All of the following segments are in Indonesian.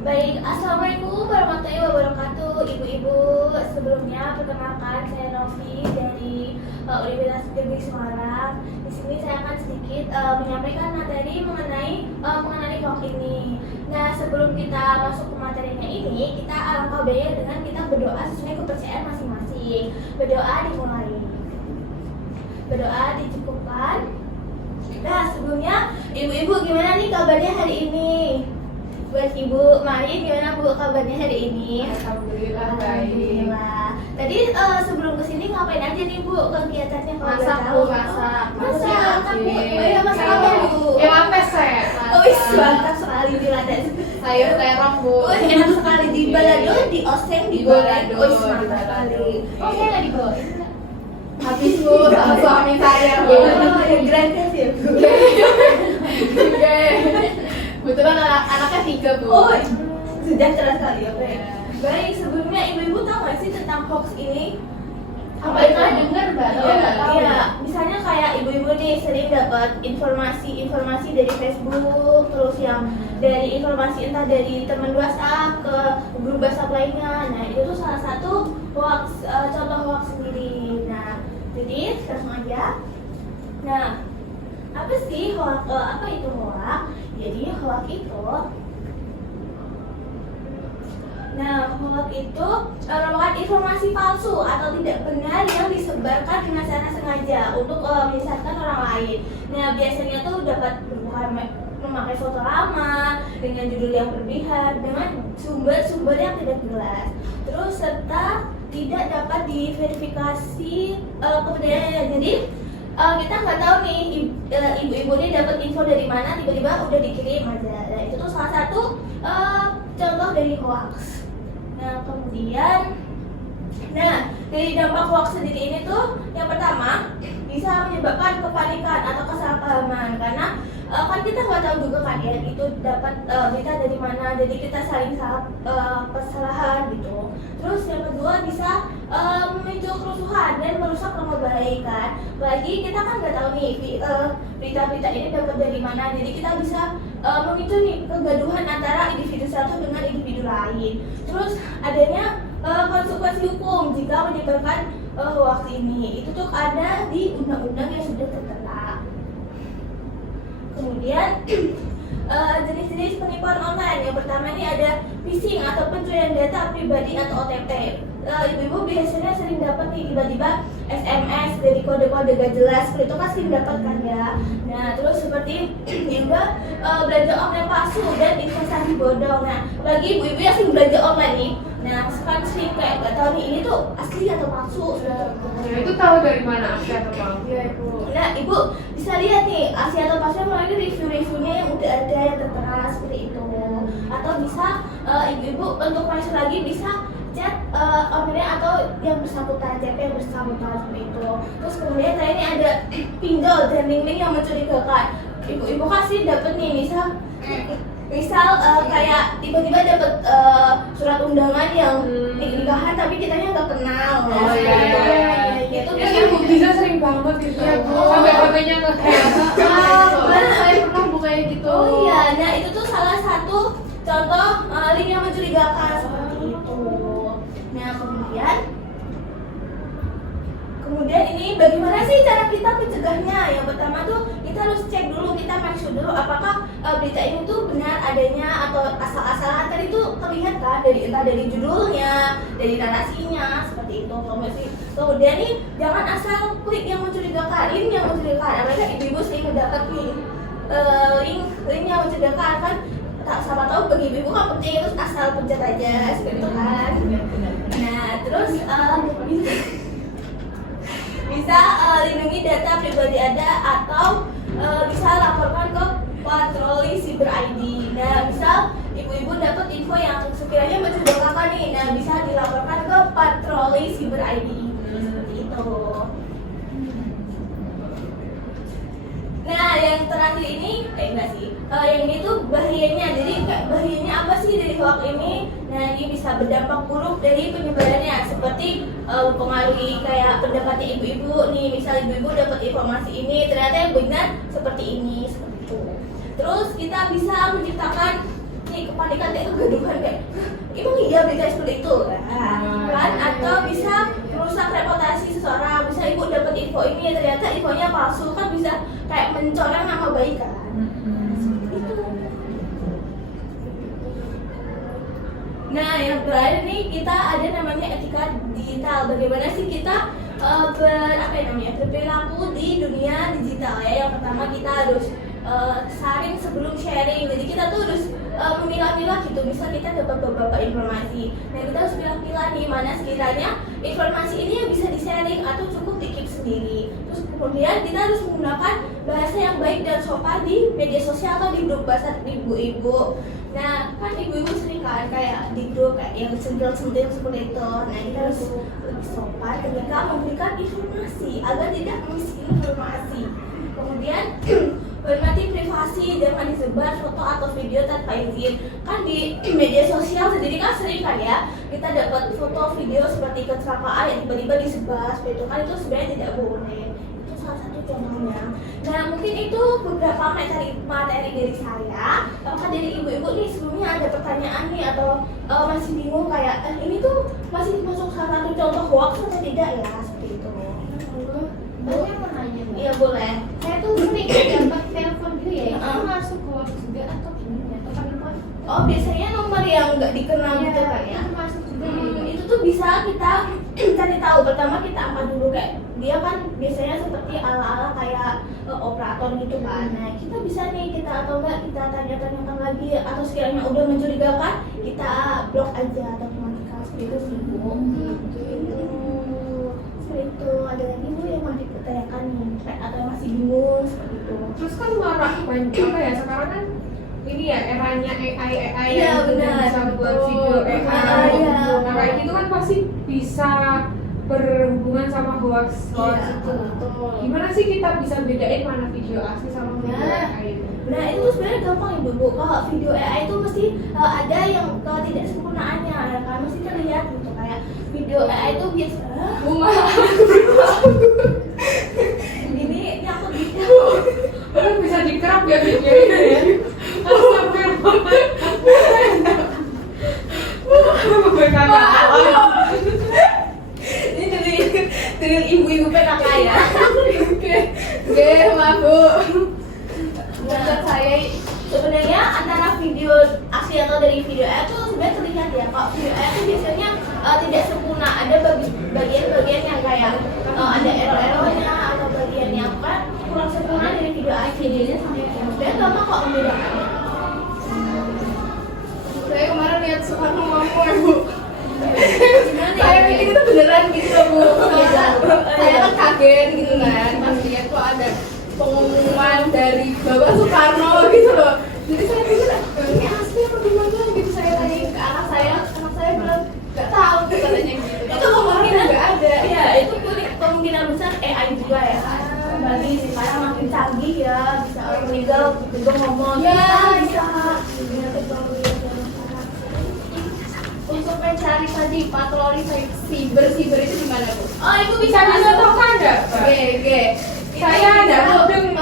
Baik, Assalamualaikum warahmatullahi wabarakatuh. Ibu-ibu, sebelumnya perkenalkan saya Novi dari Universitas Negeri Semarang. Di sini saya akan sedikit menyampaikan materi mengenai hoax ini. Nah, sebelum kita masuk ke materinya ini, kita alangkah baiknya dengan kita berdoa sesuai kepercayaan masing-masing. Berdoa dimulai. Berdoa dicukupkan. Nah, sebelumnya ibu-ibu gimana nih kabarnya hari ini? Buat Ibu Mari, gimana Bu kabarnya hari ini? Alhamdulillah baik. Alhamdulillah. Tadi sebelum kesini ngapain aja nih Bu kegiatannya? Masak Bu, masak. Masak Bu. Oh iya, masak apa Bu? Ya lapes saya. Oh iya, mantap sekali di ladang. Sayur terong Bu. Oh enak sekali di balado, di oseng, di balado. Oh mantap sekali. Oh saya nggak dibawa. Habis Bu sama suami saya Bu. Oh ya gratis ya Bu. Kebetulan anaknya 3 Bu. Oh sejahtera sekali ya Pak. Baik, sebelumnya ibu-ibu tahu nggak sih tentang hoax ini? Apa itu dengar Mbak? Iya, misalnya kayak ibu-ibu nih sering dapat informasi dari Facebook, terus yang dari informasi entah dari teman WhatsApp ke grup WhatsApp lainnya. Nah, itu tuh salah satu hoax, contoh hoax sendiri. Nah, jadi langsung aja. Nah, apa sih hoax? Apa itu hoax? Jadi hoax itu hoax itu merupakan informasi palsu atau tidak benar yang disebarkan dengan cara sengaja untuk menyesatkan orang lain. Nah, biasanya tuh dapat berupa memakai foto lama, dengan judul yang berlebihan, dengan sumber-sumber yang tidak jelas. Terus serta tidak dapat diverifikasi kebenarannya. Jadi kita nggak tahu nih ibu-ibu ini dapat info dari mana, tiba-tiba udah dikirim aja. Nah, itu tuh salah satu contoh dari hoax. Nah, kemudian dari dampak hoax sendiri ini tuh yang pertama bisa menyebabkan kepanikan atau kesalahpahaman karena kan kita nggak tahu juga kan ya itu dapat berita dari mana, jadi kita saling salah kesalahan gitu. Terus yang kedua bisa memicu kerusuhan dan merusak nama baik kan. Apalagi kita kan nggak tahu nih berita-berita ini dapat dari mana, jadi kita bisa memicu nih kegaduhan antara individu satu dengan individu lain. Terus adanya konsekuensi hukum jika menyebarkan hoax ini, itu tuh ada di undang-undang yang sudah tertera. Kemudian jenis-jenis penipuan online. Yang pertama ini ada phishing atau pencurian data pribadi atau OTP. Ibu-ibu biasanya sering dapat nih tiba-tiba SMS dari kode-kode gak jelas, itu pasti mendapatkan ya. Nah, terus seperti juga belanja online palsu dan investasi bodong. Nah, bagi ibu-ibu yang sering belanja online nih, nah sekarang sering kayak gak tahu nih ini tuh asli atau palsu. Ya itu tahu dari mana asli atau palsu ya Ibu? Nah, ibu bisa lihat nih asli atau palsu mulai dari review-reviewnya yang udah ada yang tertera seperti itu. Atau bisa ibu-ibu untuk masuk lagi bisa chat ownernya atau yang bersangkutan, chat yang bersangkutan seperti itu. Terus kemudian saya ini ada pinjol dan link-link yang mencurigakan. Ibu-ibu kasih dapat nih misal kayak tiba-tiba dapat surat undangan yang nikahan tapi kitanya nggak kenal. Oh iya. Itu Ibu bisa sering banget gitu ya Bu. Sampai HP-nya Mana saya pernah buka kayak gitu. Oh iya, nah itu tuh salah satu contoh link yang mencurigakan seperti itu. Nah kemudian ini bagaimana sih cara kita mencegahnya? Yang pertama tuh kita harus cek dulu, kita make sure dulu apakah berita ini tuh benar adanya atau asal-asalan. Tadi tuh terlihat kan entah dari judulnya, dari narasinya seperti itu. Kemudian nih jangan asal klik yang mencurigakan, link yang mencurigakan. Apalagi ibu-ibu sering mendapat nih link yang mencurigakan kan. Sama tahu bagi ibu kan penting itu asal pencet aja seperti itu kan. Nah terus bisa lindungi data pribadi Anda atau bisa laporkan ke patroli cyber ID. Nah misal ibu-ibu dapat info yang sekiranya mencurigakan nih, nah bisa dilaporkan ke patroli cyber ID seperti itu. Nah yang terakhir ini enggak sih, yang ini tuh bahayanya. Jadi bahayanya apa sih dari hoax ini? Nah ini bisa berdampak buruk dari penyebarannya, seperti mempengaruhi kayak pendapatnya ibu-ibu nih. Misal ibu-ibu dapat informasi ini ternyata yang benar seperti ini, seperti itu. Terus kita bisa menciptakan nih kepanikan kayak kegaduhan kayak emang iya berita seperti itu kan, atau bisa merusak reputasi seseorang, bisa ibu dapat info ini ternyata infonya palsu kan, bisa kayak mencoreng nama baik kan. Nah, yang terakhir nih kita ada namanya etika digital. Bagaimana sih kita berperilaku di dunia digital ya? Yang pertama kita harus saring sebelum sharing. Jadi kita tuh harus memilah-milah gitu. Misal kita dapat beberapa informasi, nah kita harus pilah-pilah nih mana sekiranya informasi ini yang bisa di-sharing atau cukup di-keep sendiri. Terus kemudian kita harus menggunakan bahasa yang baik dan sopan di media sosial atau di grup bahasa ibu-ibu. Nah, kan ibu-ibu sering kan kayak di grup kayak yang sentil-sentil seperti itu. Nah, kita harus lebih sopan ketika memberikan informasi agar tidak misinformasi. Kemudian hormati privasi, jangan disebar foto atau video tanpa izin. Kan di media sosial sendiri kan sering kan ya kita dapat foto video seperti kecelakaan yang tiba-tiba disebar seperti itu kan, itu sebenarnya tidak boleh. Itu salah satu contohnya. Nah, mungkin itu beberapa materi dari saya. Apakah dari ibu-ibu nih sebelumnya ada pertanyaan nih atau masih bingung kayak ini tuh masih masuk salah satu contoh hoax atau tidak ya, seperti itu. Boleh mau nanya? Iya boleh. Saya tuh sering dapat telepon gitu ya, itu masuk hoax juga atau gimana? Atau kenapa? Oh, biasanya nomor yang nggak dikenal gitu kan ya. Itu masuk juga Itu tuh bisa kita cari tahu. Pertama kita angkat dulu kayak dia kan biasanya seperti ala-ala kayak operator gitu kan. Nah, kita bisa nih kita atau enggak kita tanya-tanyakan lagi, atau sekiranya udah mencurigakan kita blok aja atau matikan seperti itu sih Bu. Seperti itu. Ada lagi Bu yang mau dipertanyakan nih atau masih bingung seperti itu? Terus kan marah banyak apa ya sekarang kan ini ya eranya AI Iya, yang benar. bisa buat video AI. Iya. Nah kayak gitu kan pasti bisa berhubungan sama hoax Iya, itu. betul. Gimana sih kita bisa bedain mana video asli sama video Nah. AI itu? Nah, itu sebenarnya gampang ya Bu. Kalau video AI itu mesti ada yang ketidaksempurnaannya ya kan, mesti terlihat gitu kayak video AI itu biasa. Ini nyangkut gitu. Kan bisa dikerap ya videonya ya. Ini dari ibu-ibu PKK ya. Oke, maaf Bu. Menurut saya sebenarnya antara video asli atau dari video AI itu sebenarnya terlihat ya. Kalau video AI itu biasanya tidak sempurna, ada bagian-bagian yang kayak ada error-errornya atau bagian yang kan kurang sempurna dari video asli. Jadinya sampai sebenarnya gampang kok membedakannya. Saya kemarin lihat Soekarno ngomong ya Bu. Saya pikir itu beneran gitu loh Bu. Iya. Saya kan kaget gitu kan, pas lihat kok ada pengumuman dari Bapak Soekarno gitu loh. Jadi saya pikir ini asli apa gimana gitu, saya tanya ke anak saya bilang nggak tahu tuh katanya gitu. Itu kemungkinan nggak ada. Iya, itu kemungkinan besar AI juga ya. Kembali sekarang makin canggih ya, bisa orang meninggal juga ngomong. Ya, bisa. Untuk mencari tadi patroli siber itu gimana Bu? Oh, ibu bisa Bisa dicontohkan nggak? Pak? Oke. Saya ada mudeng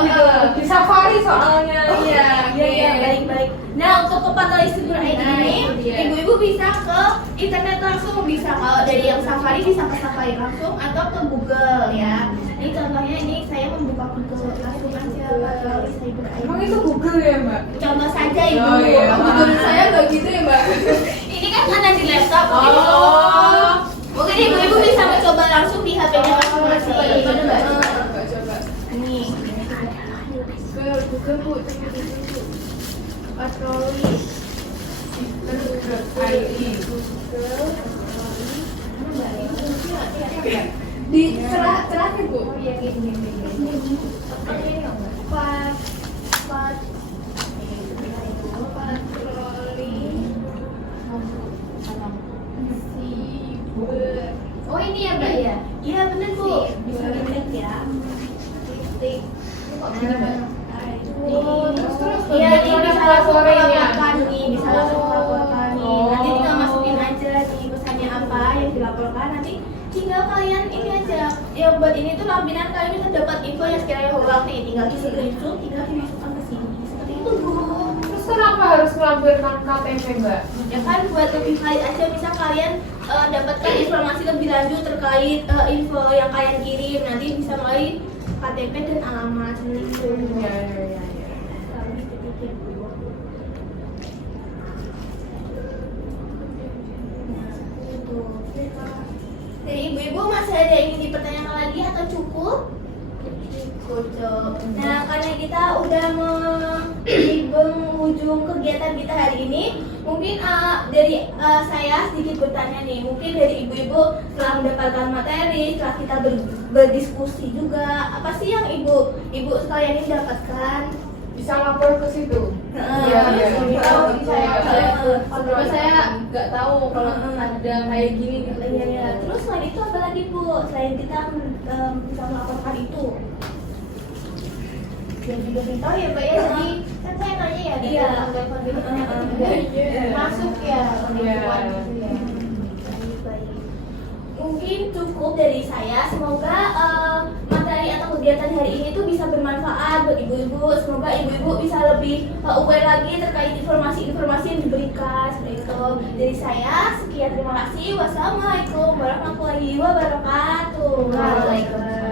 di Safari soalnya. Iya, baik. Nah, untuk ke patroli siber Nah, ini, itu dia. ibu-ibu bisa ke internet langsung, bisa kalau dari yang Safari bisa ke Safari langsung atau ke Google ya. Ini contohnya ini saya membuka Google langsung aja patroli siber Emang itu Google ya Mbak? Contoh saja ibu. Oh, iya. Google saya nggak gitu ya Mbak. Ini kan ada di laptop. Oh. Mungkin ibu-ibu bisa mencoba langsung di HP-nya masing-masing. Coba Mbak. Ini. Google Bu, patroli di cerah Bu. Iya, gini. Siber. Oh ini ya Mbak ya? Iya benar Bu, bisa dilihat ya. Titik. Kok gini Mbak? Iya, ini bisa langsung laporin ya? melaporkan nih, bisa langsung melaporkan nih. Oh. Nanti tinggal masukin aja nih pesannya apa yang dilaporkan. Nanti tinggal kalian ini aja. Ya buat ini tuh lampiran kalian bisa dapat info yang sekiranya hoax nih. Tinggal di screenshot, tinggal dimasukkan ke sini. Seperti itu Bu. Terus kan kenapa harus melampirkan KTP, Mbak? Ya kan buat lebih valid aja, bisa kalian dapatkan informasi lebih lanjut terkait info yang kalian kirim, nanti bisa melalui KTP dan alamat seperti itu. Ya. Jadi ibu-ibu masih ada yang ingin dipertanyakan lagi atau cukup? Cukup. Nah, karena kita udah di penghujung kegiatan kita hari ini, mungkin dari saya sedikit bertanya nih. Mungkin dari ibu-ibu setelah mendapatkan materi, setelah kita berdiskusi juga, apa sih yang ibu sekalian ini dapatkan? Bisa lapor ke situ. Iya, Sebelumnya saya nggak tahu kalau ada kayak gini gitu. Iya. Terus selain itu apa lagi Bu? Selain kita bisa melaporkan itu? Ya juga tahu ya Mbak ya. Jadi kan saya nanya ya. Iya. Telepon gitu ternyata masuk ya. Iya. Baik. Mungkin cukup dari saya. Semoga materi atau kegiatan hari ini tuh bisa bermanfaat buat ibu-ibu. Semoga ibu-ibu bisa lebih aware lagi terkait informasi-informasi yang diberikan. Seperti itu. Dari saya sekian, terima kasih. Wassalamualaikum warahmatullahi wabarakatuh. Waalaikumsalam.